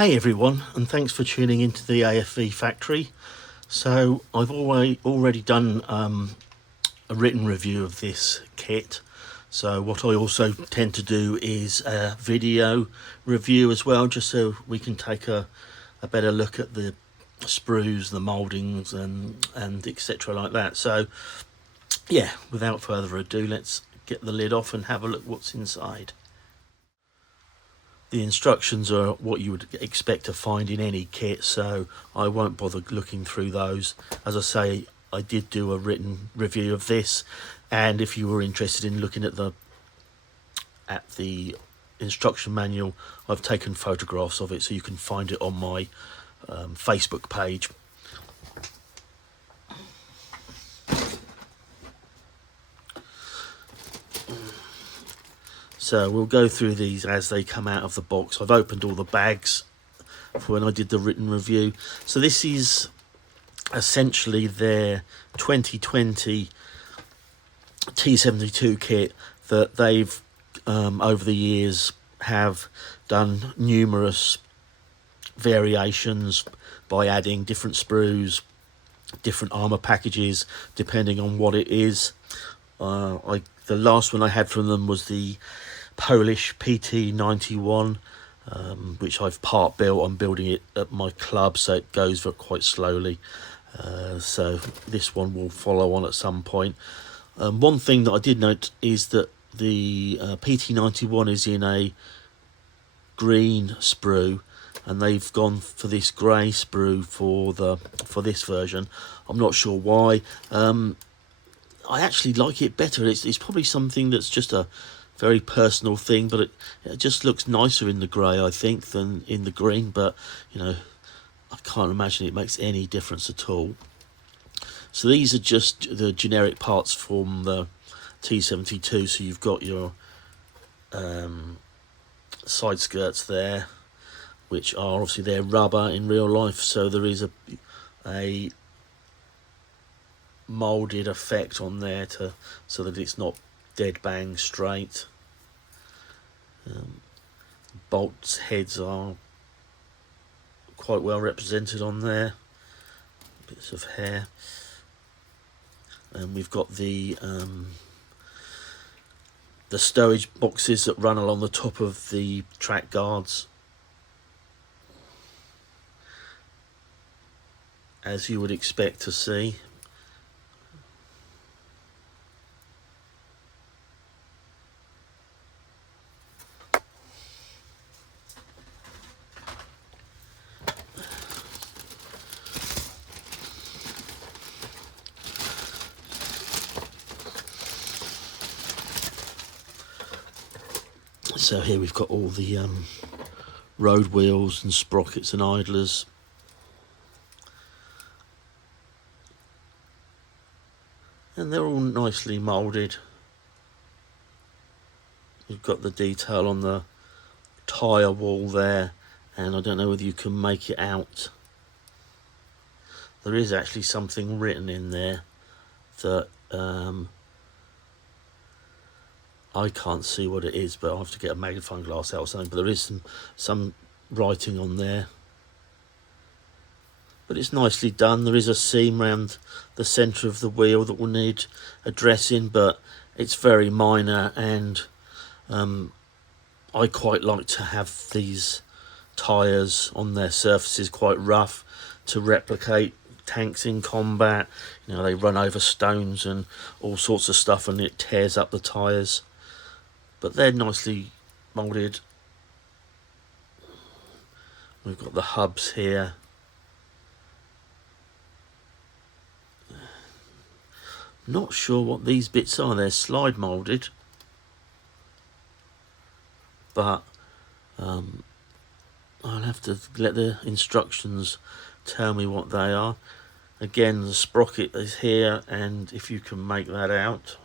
Hey everyone, and thanks for tuning into the AFV factory. So I've already done a written review of this kit. So what I also tend to do is a video review as well, just so we can take a better look at the sprues, the mouldings and etc. like that. So yeah, without further ado, let's get the lid off and have a look what's inside. The instructions are what you would expect to find in any kit, so I won't bother looking through those. As I say, I did do a written review of this, and if you were interested in looking at the instruction manual, I've taken photographs of it, so you can find it on my Facebook page. So we'll go through these as they come out of the box. I've opened all the bags for when I did the written review. So this is essentially their 2020 T-72 kit that they've over the years have done numerous variations by adding different sprues, different armor packages depending on what it is. The last one I had from them was the Polish PT91, which I've part built. I'm building it at my club, so it goes quite slowly. So this one will follow on at some point. One thing that I did note is that the PT91 is in a green sprue, and they've gone for this grey sprue for this version. I'm not sure why. I actually like it better. It's probably something that's just a very personal thing, but it just looks nicer in the grey, I think, than in the green. But you know, I can't imagine it makes any difference at all. So these are just the generic parts from the T-72. So you've got your side skirts there, which are obviously they're rubber in real life, so there is a moulded effect on there so that it's not dead bang straight. Bolts heads are quite well represented on there, bits of hair, and we've got the stowage boxes that run along the top of the track guards, as you would expect to see. So here we've got all the road wheels and sprockets and idlers. And they're all nicely moulded. You've got the detail on the tyre wall there, and I don't know whether you can make it out. There is actually something written in there that I can't see what it is, but I'll have to get a magnifying glass out or something. But there is some writing on there. But it's nicely done. There is a seam around the centre of the wheel that will need addressing, but it's very minor, and I quite like to have these tyres on their surfaces quite rough to replicate tanks in combat. You know, they run over stones and all sorts of stuff, and it tears up the tyres. But they're nicely moulded. We've got the hubs here. Not sure what these bits are. They're slide moulded, but I'll have to let the instructions tell me what they are. Again, the sprocket is here, and if you can make that out.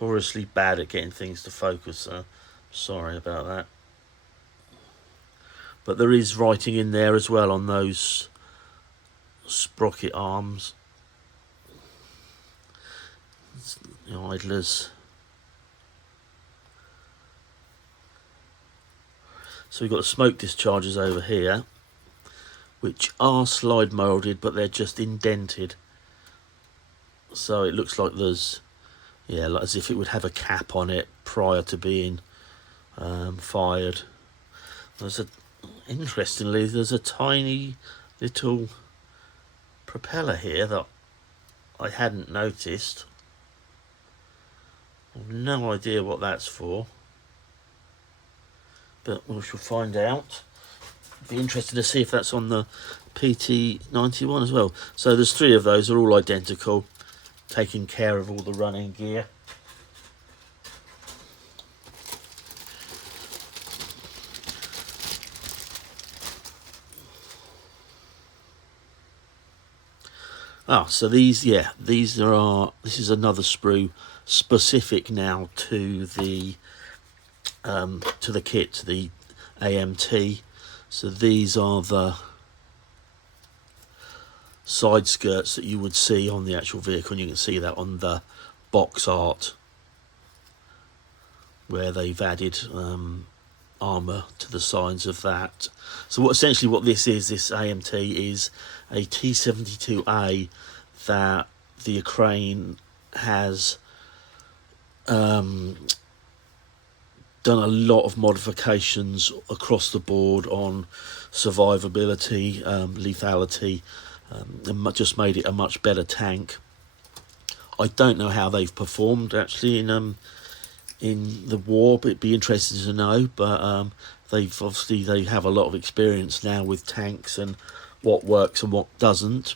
Notoriously bad at getting things to focus, so sorry about that. But there is writing in there as well on those sprocket arms. You know, idlers. So we've got the smoke discharges over here, which are slide moulded, but they're just indented. So it looks like there's, yeah, like as if it would have a cap on it prior to being fired. Interestingly, there's a tiny little propeller here that I hadn't noticed. I've no idea what that's for, but we shall find out. Be interested to see if that's on the PT91 as well. So there's 3 of those, are all identical, taking care of all the running gear. So these, yeah, this is another sprue specific now to the kit, the AMT. So these are the side skirts that you would see on the actual vehicle, and you can see that on the box art where they've added armour to the sides of that. So essentially what this AMT is a T-72A that the Ukraine has done a lot of modifications across the board on survivability, lethality, and just made it a much better tank. I don't know how they've performed actually in the war, but it'd be interesting to know. But they have a lot of experience now with tanks and what works and what doesn't.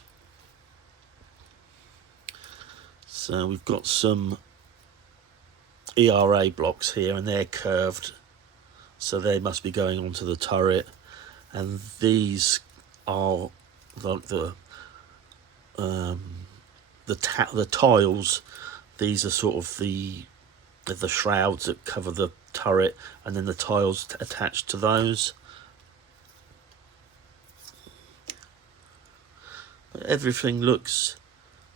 So we've got some ERA blocks here, and they're curved, so they must be going onto the turret. And these are the tiles. These are sort of the shrouds that cover the turret, and then the tiles attached to those. But everything looks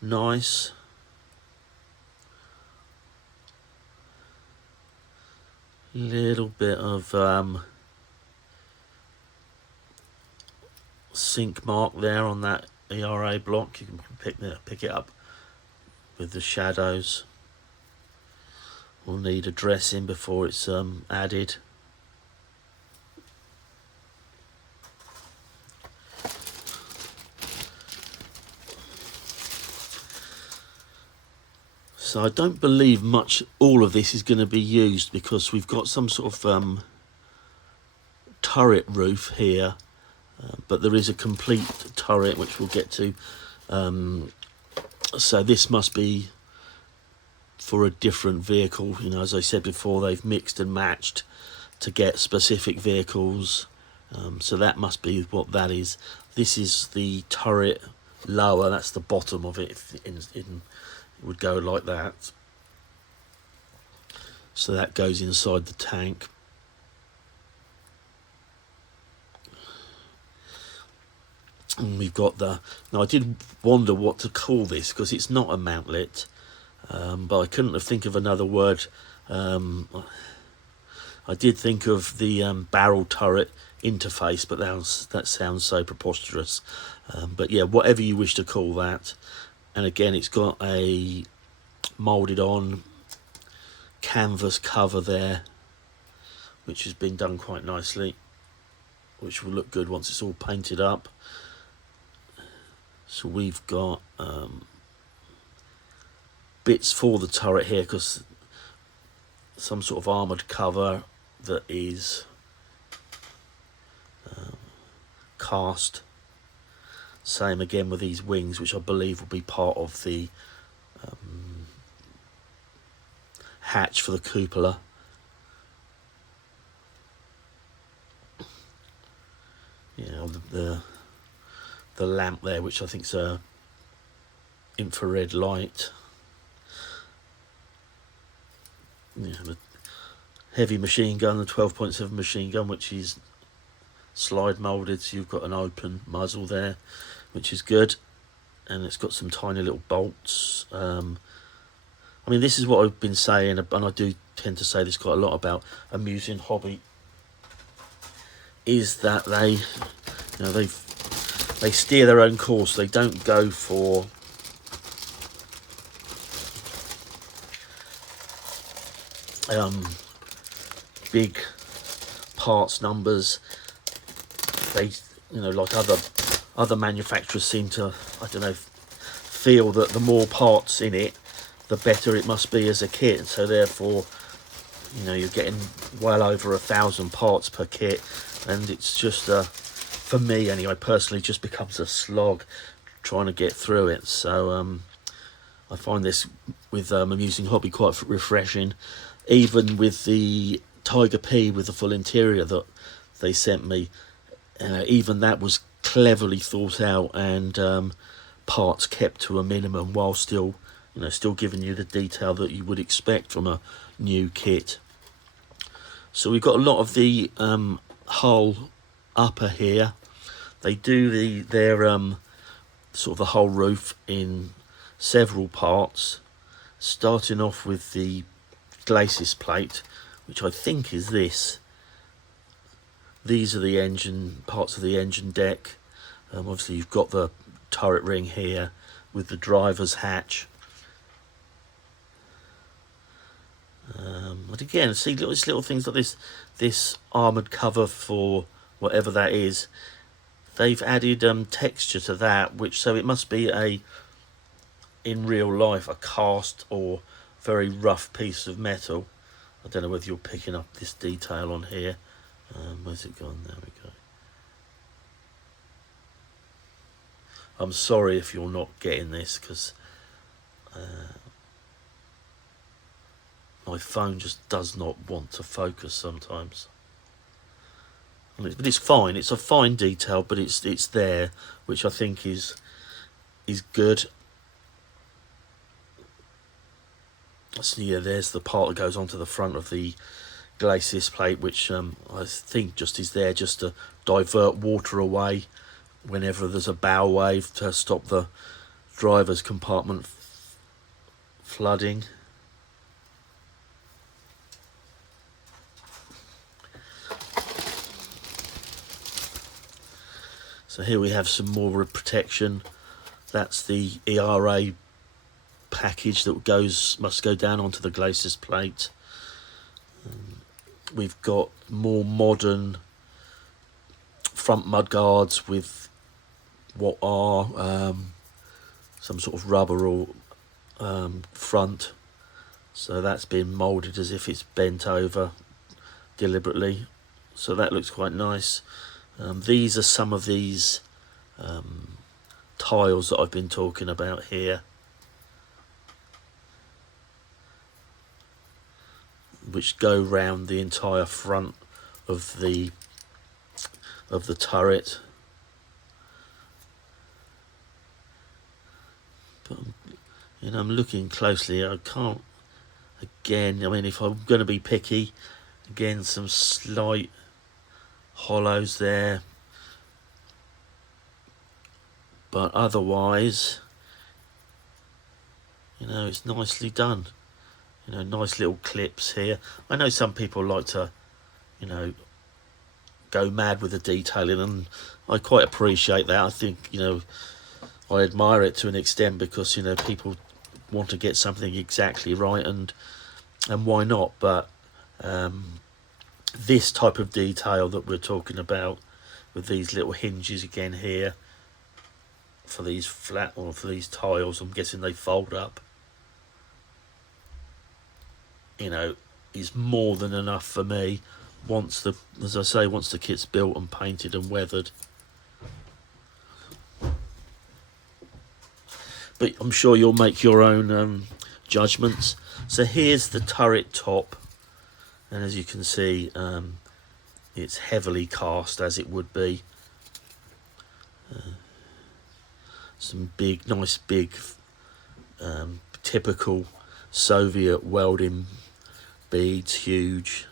nice. Little bit of sink mark there on that ERA block. You can pick it up with the shadows. We'll need a dressing before it's added. So I don't believe all of this is going to be used, because we've got some sort of turret roof here, but there is a complete turret which we'll get to. So this must be for a different vehicle. You know, as I said before, they've mixed and matched to get specific vehicles. So that must be what that is. This is the turret lower, that's the bottom of it. It would go like that. So that goes inside the tank. And we've got now I did wonder what to call this, because it's not a mountlet, but I couldn't think of another word. I did think of the barrel turret interface, but that sounds so preposterous. But yeah, whatever you wish to call that. And again, it's got a moulded on canvas cover there, which has been done quite nicely, which will look good once it's all painted up. So we've got bits for the turret here, because some sort of armoured cover that is cast. Same again with these wings, which I believe will be part of the hatch for the cupola. You know, the lamp there, which I think is a infrared light. Yeah, the heavy machine gun, the 12.7 machine gun, which is slide moulded, so you've got an open muzzle there, which is good. And it's got some tiny little bolts. I mean, this is what I've been saying, and I do tend to say this quite a lot about a musing hobby. is that they steer their own course. They don't go for big parts numbers. They, like other manufacturers seem to, I don't know, feel that the more parts in it, the better it must be as a kit, and so therefore, you're getting well over 1,000 parts per kit, and it's just for me anyway, personally, just becomes a slog trying to get through it. So I find this with Amusing Hobby quite refreshing. Even with the Tiger P with the full interior that they sent me, even that was cleverly thought out, and parts kept to a minimum while still giving you the detail that you would expect from a new kit. So we've got a lot of the hull upper here. They do their sort of the whole roof in several parts, starting off with the glacis plate, which I think is this. These are the engine parts of the engine deck. Obviously you've got the turret ring here with the driver's hatch. But again, see little things like this armoured cover for whatever that is. They've added texture to that, so it must be in real life a cast or very rough piece of metal. I don't know whether you're picking up this detail on here. Where's it gone? There we go. I'm sorry if you're not getting this, because my phone just does not want to focus sometimes. But it's fine. It's a fine detail, but it's there, which I think is good. So yeah, there's the part that goes onto the front of the glacis plate, which I think just is there just to divert water away whenever there's a bow wave, to stop the driver's compartment flooding. So here we have some more protection. That's the ERA package that must go down onto the glacis plate. We've got more modern front mudguards with what are some sort of rubber or front. So that's been moulded as if it's bent over deliberately. So that looks quite nice. These are some of these tiles that I've been talking about here, which go round the entire front of the turret. But I'm looking closely. I can't. Again, I mean, if I'm going to be picky, again, some slight hollows there, but otherwise, it's nicely done. Nice little clips here. I know some people like to, go mad with the detailing, and I quite appreciate that. I think, I admire it to an extent, because, people want to get something exactly right, and why not? But this type of detail that we're talking about, with these little hinges again here for these for these tiles, I'm guessing they fold up, is more than enough for me once the kit's built and painted and weathered. But I'm sure you'll make your own judgments. So here's the turret top, and as you can see, it's heavily cast, as it would be. Some nice big typical Soviet welding beads, huge.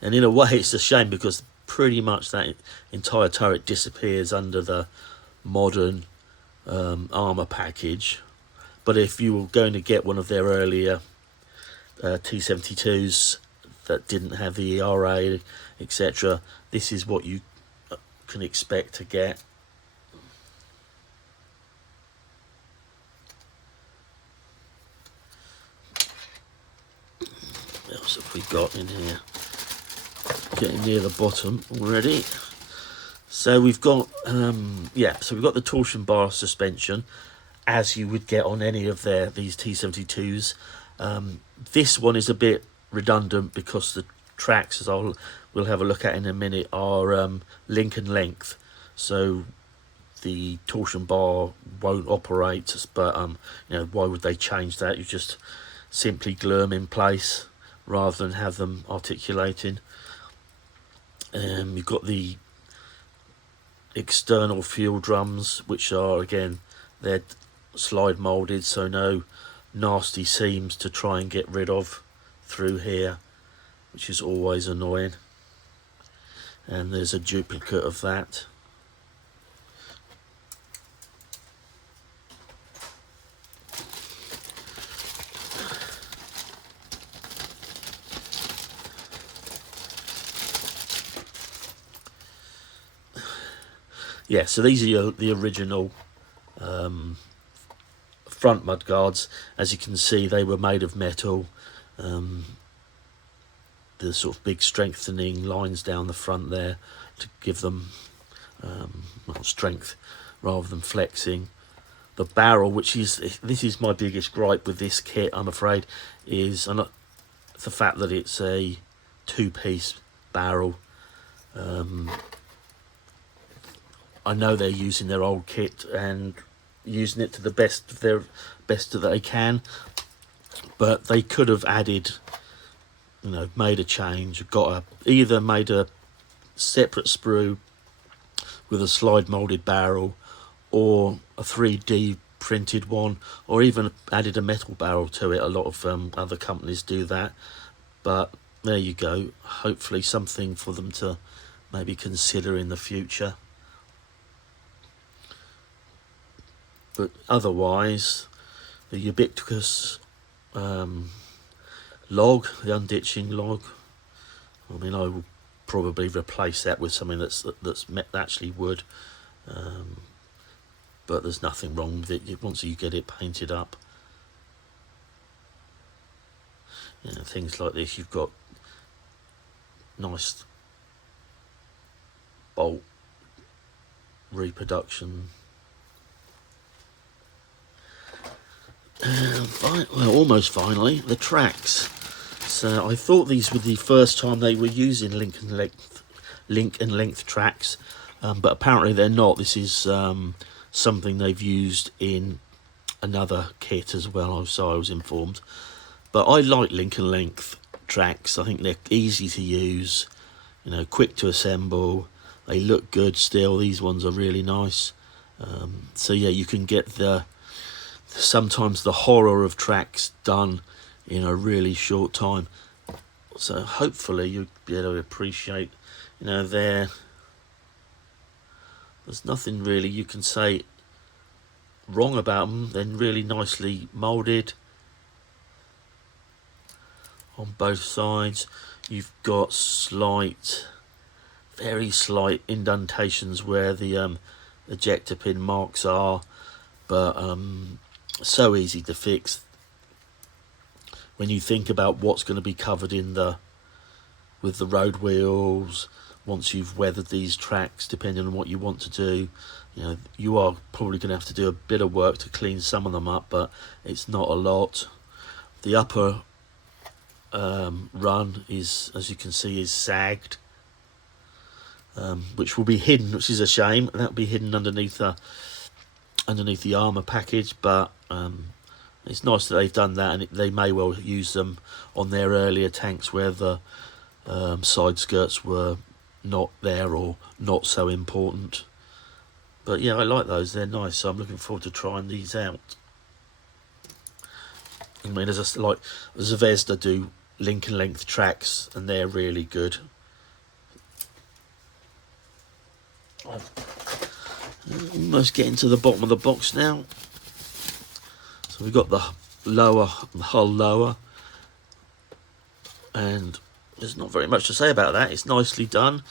And in a way it's a shame, because pretty much that entire turret disappears under the modern armour package. But if you were going to get one of their earlier T-72s, that didn't have the ERA, etc. This is what you can expect to get. What else have we got in here? Getting near the bottom already. So we've got so we've got the torsion bar suspension, as you would get on any of these T-72s. This one is a bit redundant because the tracks, as we'll have a look at in a minute, are link and length, so the torsion bar won't operate. But why would they change that? You just simply glue them in place rather than have them articulating. You've got the external fuel drums, which are, again, they're slide molded, so no nasty seams to try and get rid of through here, which is always annoying. And there's a duplicate of that. Yeah, so these are the original front mud guards. As you can see, they were made of metal. The sort of big strengthening lines down the front there to give them strength rather than flexing. The barrel, this is my biggest gripe with this kit, I'm afraid, is the fact that it's a two-piece barrel. I know they're using their old kit and using it to the best that they can, but they could have added, made a change, either made a separate sprue with a slide molded barrel, or a 3D printed one, or even added a metal barrel to it. A lot of other companies do that, but there you go. Hopefully something for them to maybe consider in the future. But otherwise, the ubiquitous log, the unditching log, I mean, I will probably replace that with something that's actually wood. But there's nothing wrong with it once you get it painted up. Things like this, you've got nice bolt reproduction. Almost finally, the tracks. So I thought these were the first time they were using link and length tracks, but apparently they're not. This is something they've used in another kit as well, so I was informed. But I like link and length tracks. I think they're easy to use, quick to assemble. They look good still. These ones are really nice. So yeah, you can get sometimes the horror of tracks done in a really short time. So hopefully you'll be able to appreciate, there's nothing really you can say wrong about them. They're really nicely moulded on both sides. You've got very slight indentations where the ejector pin marks are, but so easy to fix when you think about what's going to be covered with the road wheels once you've weathered these tracks. Depending on what you want to do, you are probably going to have to do a bit of work to clean some of them up, but it's not a lot. The upper run is, as you can see, is sagged, which will be hidden, which is a shame. That'll be hidden underneath the armour package, but it's nice that they've done that, and they may well use them on their earlier tanks where the side skirts were not there or not so important. But yeah, I like those, they're nice, so I'm looking forward to trying these out. I mean, like Zvezda do link and length tracks, and they're really good. I'm almost getting to the bottom of the box now. So we've got the hull lower, and there's not very much to say about that. It's nicely done.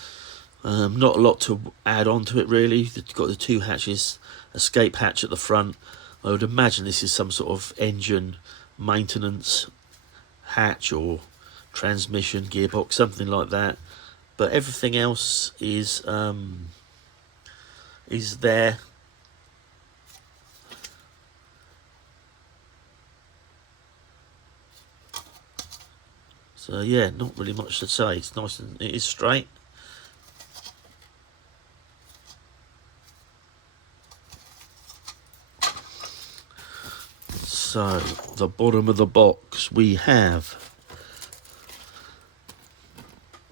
Not a lot to add on to it really. It's got the 2 hatches, escape hatch at the front. I would imagine this is some sort of engine maintenance hatch or transmission gearbox, something like that. But everything else is there. So yeah, not really much to say. It's nice and it is straight. So the bottom of the box, we have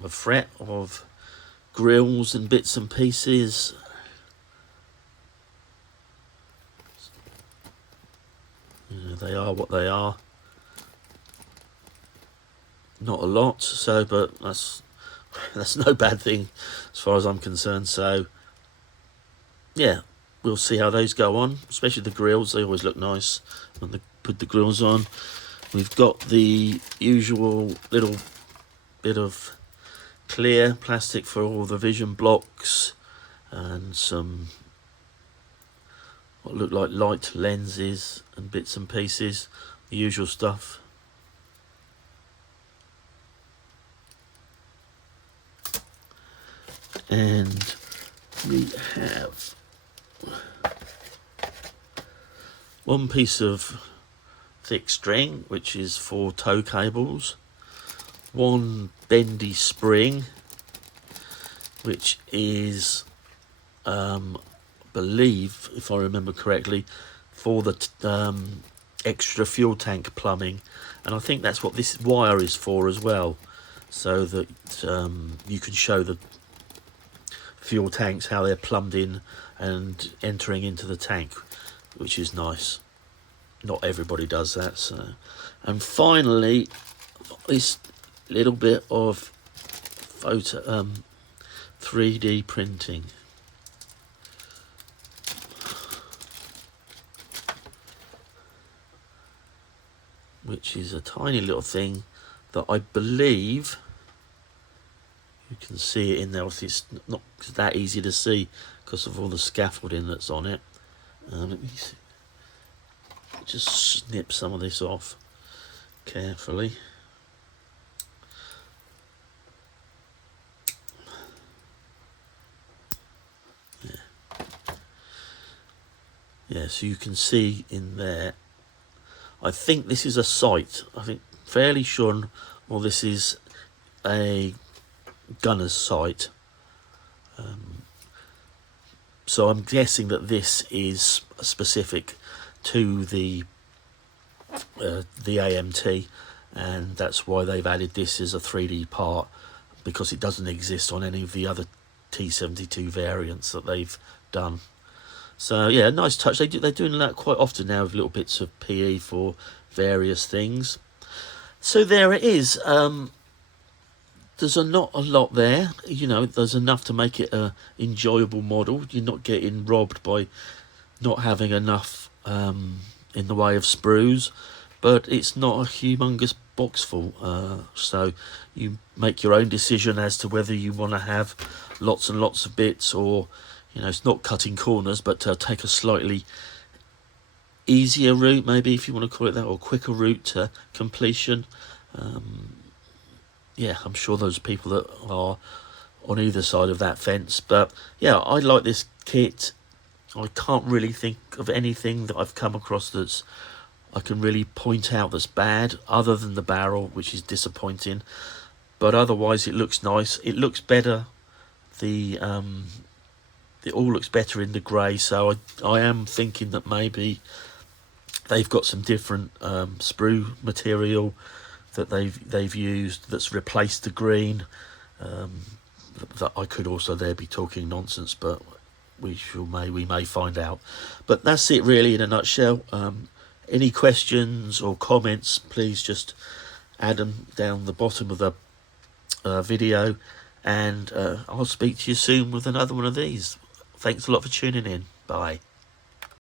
a fret of grills and bits and pieces. They are what they are. Not a lot, so but that's no bad thing as far as I'm concerned. So yeah, we'll see how those go on, especially the grills. They always look nice when they put the grills on. We've got the usual little bit of clear plastic for all the vision blocks and some what look like light lenses and bits and pieces, the usual stuff. And we have one piece of thick string, which is for tow cables, one bendy spring, which is believe, if I remember correctly, for the extra fuel tank plumbing, and I think that's what this wire is for as well, so that you can show the fuel tanks how they're plumbed in and entering into the tank, which is nice. Not everybody does that. So, and finally, this little bit of photo 3D printing, which is a tiny little thing that I believe you can see it in there. Obviously it's not that easy to see because of all the scaffolding that's on it. Let me see. Just snip some of this off carefully. Yeah, so you can see in there, I think this is a sight. I think fairly sure, well, this is a gunner's sight. So I'm guessing that this is specific to the AMT, and that's why they've added this as a 3D part, because it doesn't exist on any of the other T-72 variants that they've done. So yeah, nice touch. They're doing that quite often now with little bits of PE for various things. So there it is. There's not a lot there, you know. There's enough to make it a enjoyable model. You're not getting robbed by not having enough in the way of sprues, but it's not a humongous box full. So you make your own decision as to whether you want to have lots and lots of bits, or you know, it's not cutting corners, but take a slightly easier route, maybe, if you want to call it that, or quicker route to completion. Yeah, I'm sure those people that are on either side of that fence. But yeah, I like this kit. I can't really think of anything that I've come across that's I can really point out that's bad, other than the barrel, which is disappointing. But otherwise, it looks nice. It looks better. It all looks better in the grey. So I am thinking that maybe they've got some different sprue material that they've used that's replaced the green. That I could also there be talking nonsense, but we may find out. But that's it really in a nutshell. Any questions or comments, please just add them down the bottom of the video, and I'll speak to you soon with another one of these. Thanks a lot for tuning in. Bye.